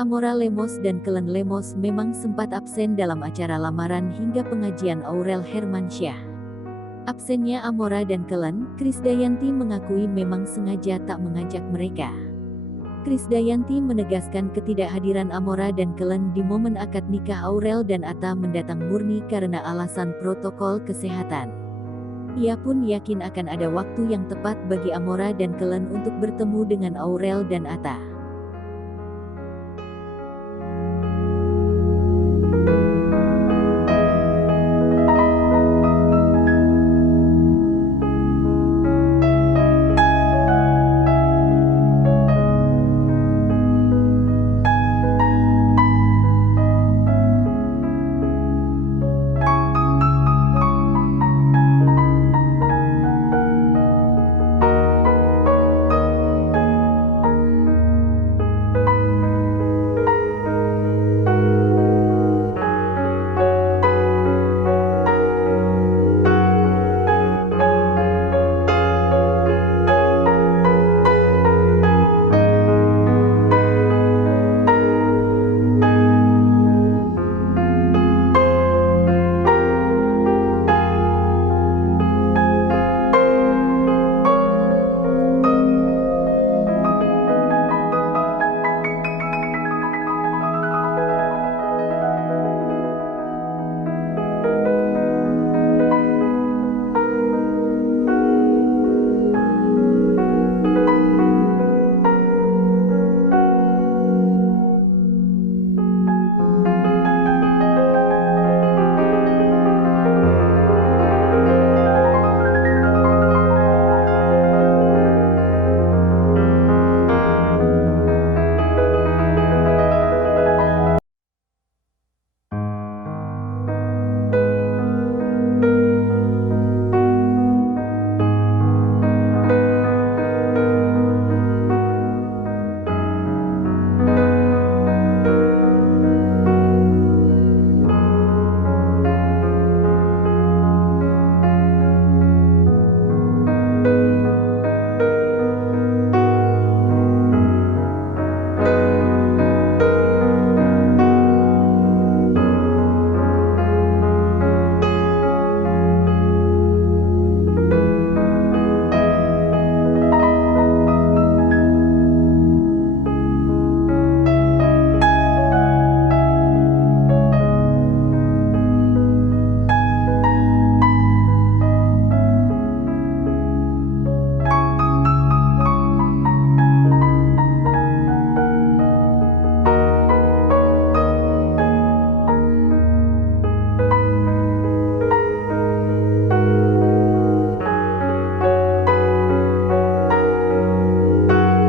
Amora Lemos dan Kellen Lemos memang sempat absen dalam acara lamaran hingga pengajian Aurel Hermansyah. Absennya Amora dan Kellen, Krisdayanti mengakui memang sengaja tak mengajak mereka. Krisdayanti menegaskan ketidakhadiran Amora dan Kellen di momen akad nikah Aurel dan Atta mendatang murni karena alasan protokol kesehatan. Ia pun yakin akan ada waktu yang tepat bagi Amora dan Kellen untuk bertemu dengan Aurel dan Atta.